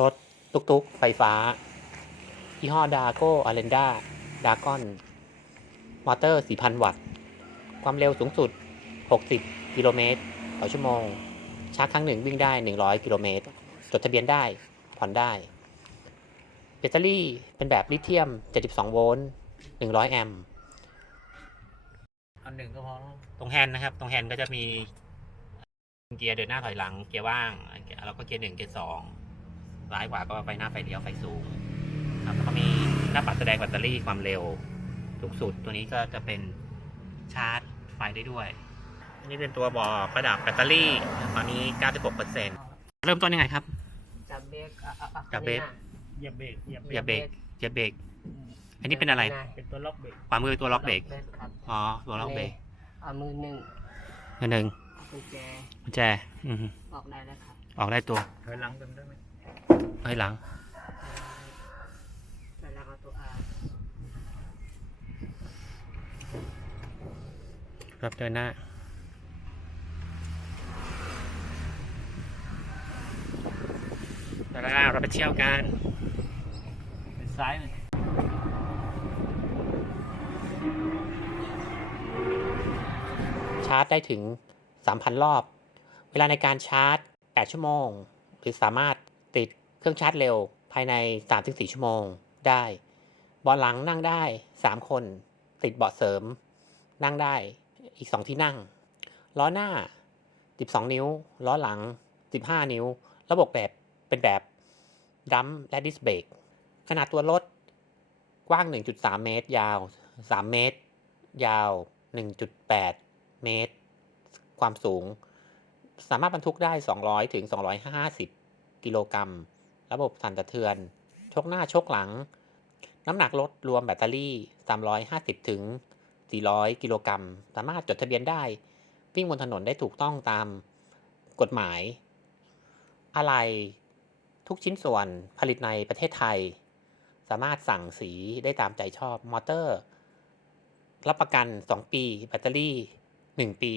รถตุกๆ ไฟฟ้ายี่ห้อดาโก้อาเรนดาดากอน มอเตอร์ 4,000 วัตต์ ความเร็วสูงสุด 60 กิโลเมตรต่อชั่วโมง ชาร์จครั้งหนึ่งวิ่งได้ 100 กิโลเมตร จดทะเบียนได้ ผ่อนได้ แบตเตอรี่เป็นแบบลิเธียม 72 โวลต์ 100 แอมป์อันหนึ่งก็พอตรงแฮนด์นะครับ ตรงแฮนด์ก็จะมีเกียร์เดินหน้าถอยหลัง เกียร์ว่าง แล้วก็เกียร์หนึ่งเกียร์สอง ซ้ายขวาก็ไฟหน้าไฟเลี้ยวไฟสูงครับแล้วก็มีหน้าปัดแสดงแบตเตอรี่ความเร็วสูงสุดตัวนี้ก็จะเป็นชาร์จไฟได้ด้วย อันนี้เป็นตัวบอกระดับแบตเตอรี่ ตอนนี้ 96%เริ่มต้นยังไงครับ จับเบรกอะอะอะจับเบรก เหยียบเบรกเหยียบเหยียบเบรกเหยียบเบรก อันนี้เป็นอะไร เป็นตัวล็อกเบรกขวามือตัวล็อกเบรกครับอ๋อ ตัวล็อกเบรกเอามือหนึ่งอันหนึ่งเอากุญแจกุญแจอืมออกได้แล้วครับ ออกได้ตัวถอยหลังกันได้ไหม ให้หลังแล้วเราเอาตัวอาครับเดินหน้าแล้วเราไปเที่ยวกันเป็นซ้ายหนึ่งชาร์จได้ถึง 3,000 รอบ เวลาในการชาร์จ 8 ชั่วโมง หรือสามารถ ติดเครื่องชาร์จเร็วภายใน 3-4 ชั่วโมงได้เบาะหลังนั่งได้ 3 คน ติดเบาะเสริม นั่งได้อีก 2 ที่นั่ง ล้อหน้า 12 นิ้ว ล้อหลัง 15 นิ้ว ระบบแบบเป็นแบบดัมและดิสเบรกขนาดตัวรถกว้าง 1.3 เมตร ยาว 3 เมตร ยาว 1.8 เมตร ความสูง สามารถบรรทุกได้ 200 ถึง 250 กิโลกรัม ระบบสั่นสะเทือน ชกหน้าชกหลัง น้ำหนักรถรวมแบตเตอรี่ 350 ถึง 400 กิโลกรัม สามารถจดทะเบียนได้ วิ่งบนถนนได้ถูกต้องตามกฎหมาย อะไรทุกชิ้นส่วนผลิตในประเทศไทย สามารถสั่งสีได้ตามใจชอบมอเตอร์ รับประกัน 2 ปี แบตเตอรี่ 1 ปี